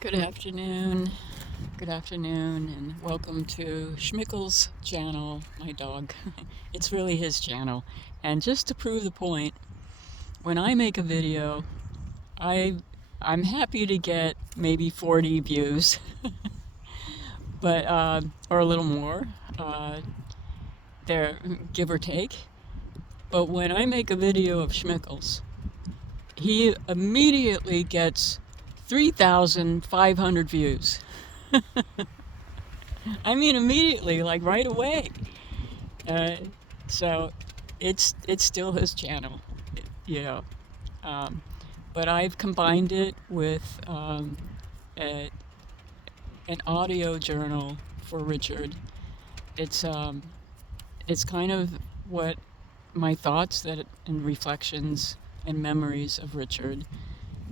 Good afternoon. Good afternoon, and welcome to Schmickel's channel, my dog. It's really his channel. And just to prove the point, when I make a video, I I'm happy to get maybe 40 views, but or a little more, uh, there, give or take. But when I make a video of Schmickel's, he immediately gets 3,500 views. I mean, immediately, like right away. Uh, so it's still his channel, you know. Um, but I've combined it with a, an audio journal for Richard. It's um, it's kind of what my thoughts that and reflections and memories of Richard.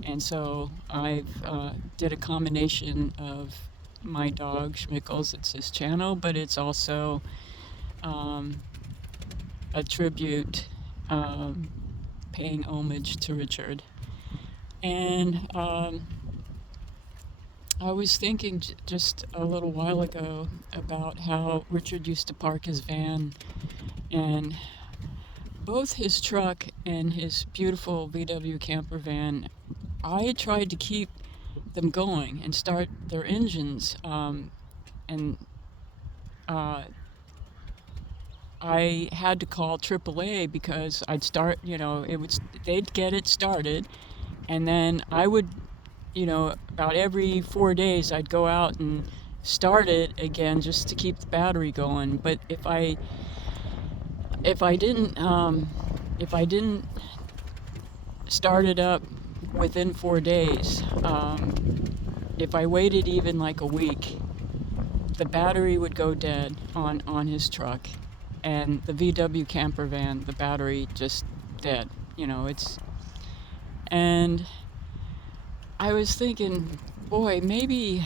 And so I've did a combination of my dog Schmickles. It's his channel, but it's also um, a tribute, um, paying homage to Richard. And I was thinking just a little while ago about how Richard used to park his van, and both his truck and his beautiful VW camper van, I tried to keep them going and start their engines. And uh, I had to call AAA because I'd start, they'd get it started, and then I would, about every 4 days, I'd go out and start it again just to keep the battery going. But if I didn't, if I didn't start it up within 4 days, if I waited even like a week, the battery would go dead on his truck, and the VW camper van, the battery just dead. It's and I was thinking, boy, maybe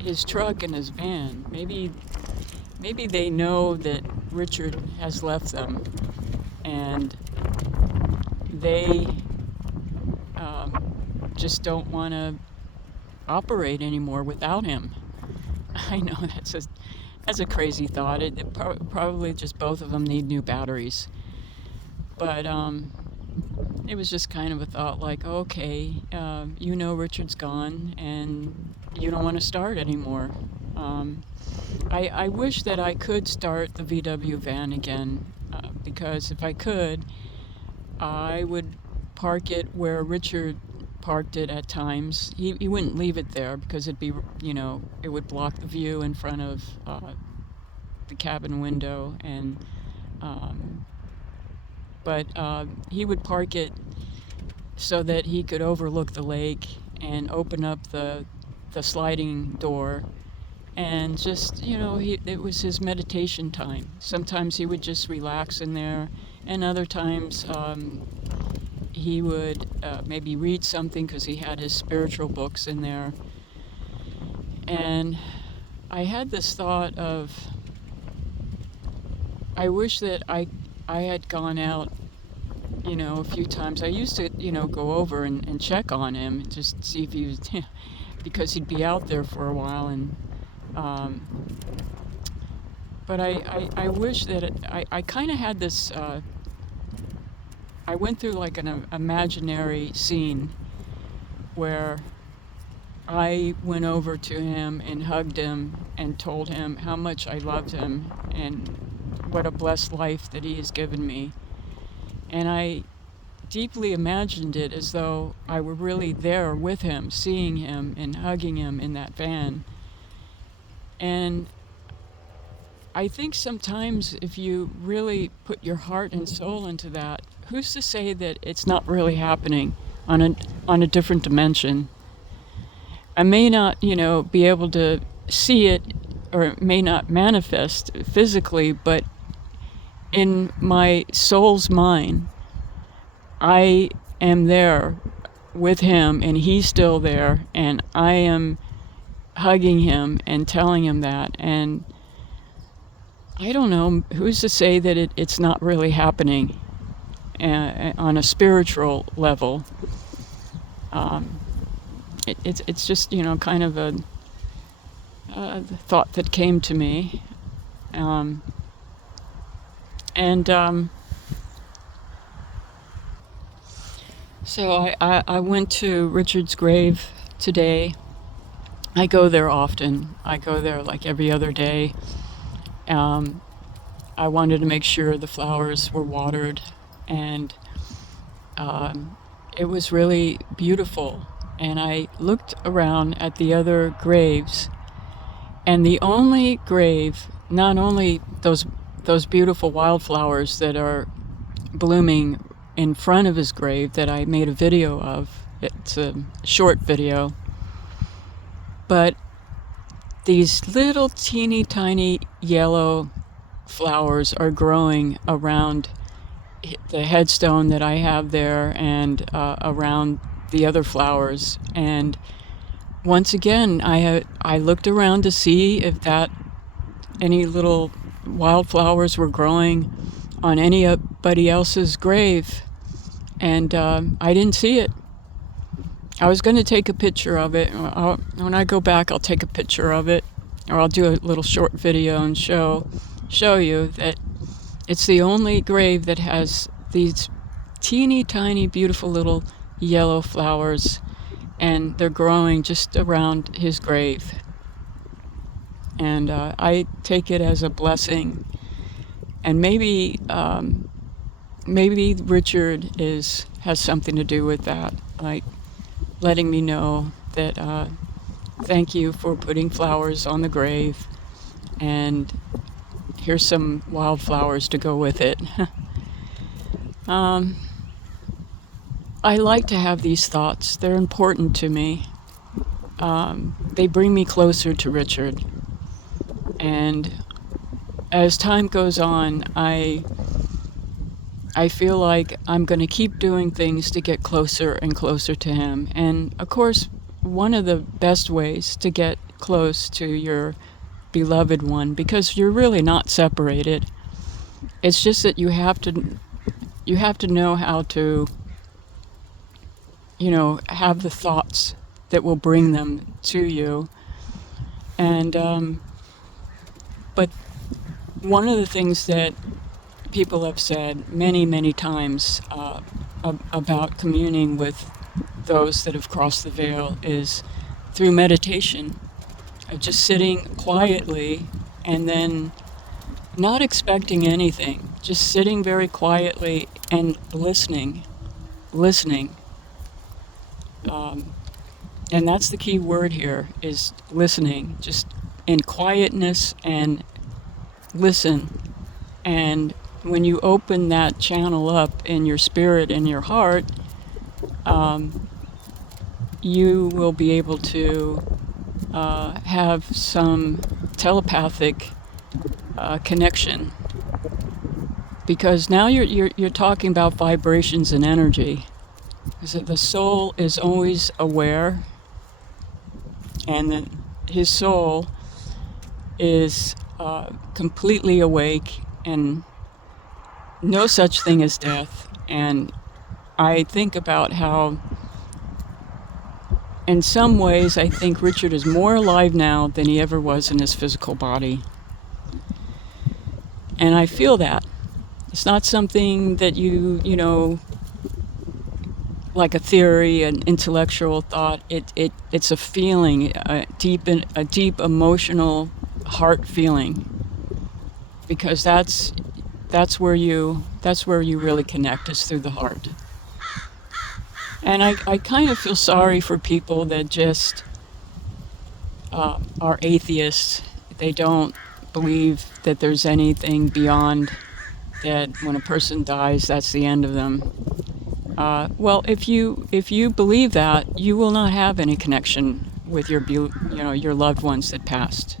his truck and his van, maybe they know that Richard has left them, and they just don't want to operate anymore without him. I know that's a crazy thought. Probably just both of them need new batteries, but it was just kind of a thought like, okay, Richard's gone and you don't want to start anymore. Um, I wish that I could start the VW van again, because if I could, I would park it where Richard parked it at times. He wouldn't leave it there because it would block the view in front of the cabin window, and um, but he would park it so that he could overlook the lake and open up the sliding door, and just it was his meditation time. Sometimes he would just relax in there, and other times he would maybe read something because he had his spiritual books in there. And I had this thought of, I wish that I had gone out, a few times. I used to, go over and check on him, just see if he was, because he'd be out there for a while. And um, but I wish that I kind of had this. I went through like an imaginary scene where I went over to him and hugged him and told him how much I loved him and what a blessed life that he has given me. And I deeply imagined it as though I were really there with him, seeing him and hugging him in that van. And I think sometimes if you really put your heart and soul into that, who's to say that it's not really happening on a different dimension? I may not, be able to see it, or it may not manifest physically, but in my soul's mind, I am there with him and he's still there, and I am hugging him and telling him that. And I don't know, who's to say that it's not really happening on a spiritual level. Um, it's just, kind of a thought that came to me. Um, and So I went to Richard's grave today. I go there often. I go there like every other day. Um, I wanted to make sure the flowers were watered, and um, it was really beautiful. And I looked around at the other graves, and the only grave, not only those beautiful wildflowers that are blooming in front of his grave that I made a video of. It's a short video. But these little teeny tiny yellow flowers are growing around the headstone that I have there, and around the other flowers. And once again, I looked around to see if any little wildflowers were growing on anybody else's grave, and I didn't see it. I was going to take a picture of it. When I go back, I'll take a picture of it, or I'll do a little short video and show you that it's the only grave that has these teeny tiny beautiful little yellow flowers, and they're growing just around his grave. And I take it as a blessing. And maybe Richard has something to do with that, like letting me know that thank you for putting flowers on the grave, and here's some wildflowers to go with it. I like to have these thoughts. They're important to me. They bring me closer to Richard. And as time goes on, I feel like I'm going to keep doing things to get closer and closer to him. And of course, one of the best ways to get close to your beloved one, because you're really not separated, it's just that you have to know how to, have the thoughts that will bring them to you. And but one of the things that people have said many, many times about communing with those that have crossed the veil is through meditation, just sitting quietly and then not expecting anything, just sitting very quietly and listening. And that's the key word here, is listening, just in quietness, and listen. And when you open that channel up in your spirit and your heart, you will be able to have some telepathic connection, because now you're talking about vibrations and energy. Because the soul is always aware, and then his soul is completely awake, and no such thing as death. And I think about how, in some ways, I think Richard is more alive now than he ever was in his physical body. And I feel that. It's not something that you like a theory, an intellectual thought. It's a feeling, a deep emotional heart feeling, because that's where you really connect, is through the heart. And I kind of feel sorry for people that just are atheists. They don't believe that there's anything beyond that. When a person dies, that's the end of them. Well, if you believe that, you will not have any connection with your loved ones that passed,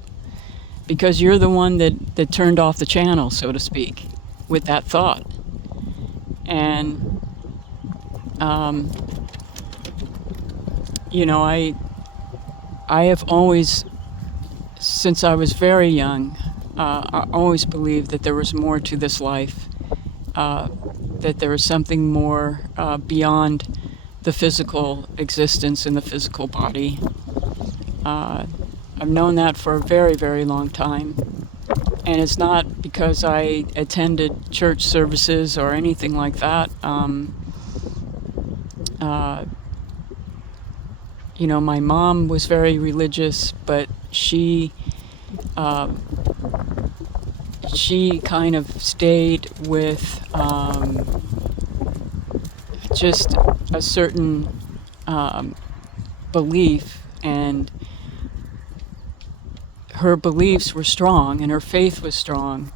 because you're the one that turned off the channel, so to speak, with that thought. And I have always, since I was very young, I always believed that there was more to this life, that there was something more beyond the physical existence in the physical body. I've known that for a very, very long time. And it's not because I attended church services or anything like that. My mom was very religious, but uh, she kind of stayed with just a certain belief, and her beliefs were strong and her faith was strong,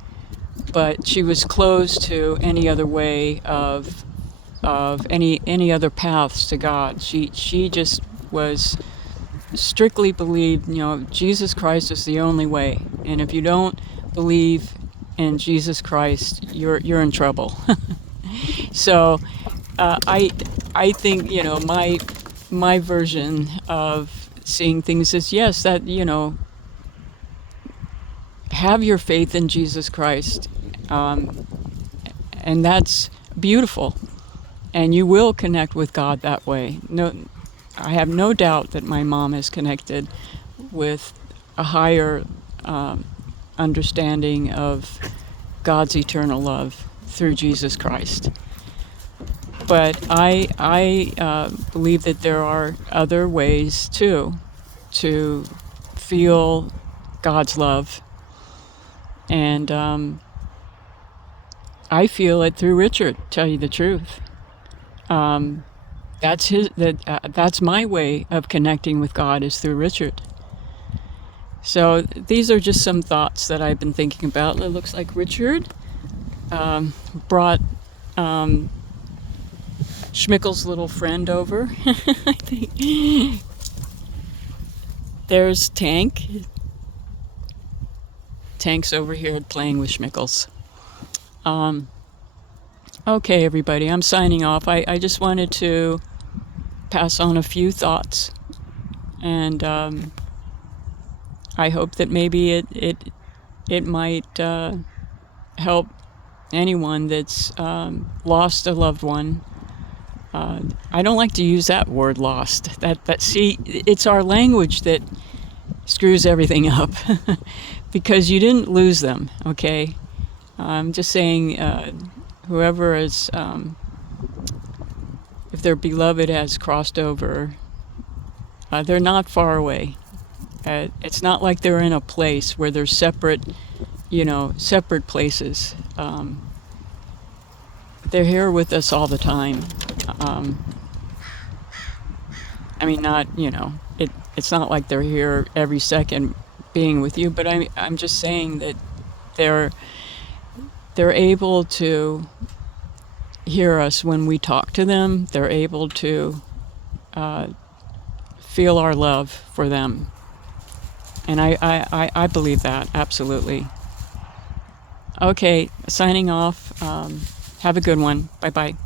but she was closed to any other way of any other paths to God. She just was strictly believed, Jesus Christ is the only way, and if you don't believe in Jesus Christ, you're in trouble. So I think my version of seeing things is, yes, that have your faith in Jesus Christ, and that's beautiful, and you will connect with God that way. No, I have no doubt that my mom is connected with a higher understanding of God's eternal love through Jesus Christ. But I believe that there are other ways too to feel God's love, and I feel it through Richard. Tell you the truth, that's my way of connecting with God, is through Richard. So these are just some thoughts that I've been thinking about. It looks like Richard brought Schmickel's little friend over. I think there's Tank. Tank's over here playing with Schmickels. Okay, everybody, I'm signing off. I just wanted to pass on a few thoughts, and I hope that maybe it might help anyone that's lost a loved one. I don't like to use that word, lost. See, it's our language that screws everything up. Because you didn't lose them, okay? I'm just saying, whoever is, if their beloved has crossed over, they're not far away. It's not like they're in a place where they're separate, separate places. They're here with us all the time. I mean, not, it's not like they're here every second being with you, but I'm just saying that they're able to hear us when we talk to them. They're able to feel our love for them, and I believe that absolutely. Okay, signing off. Have a good one. Bye bye.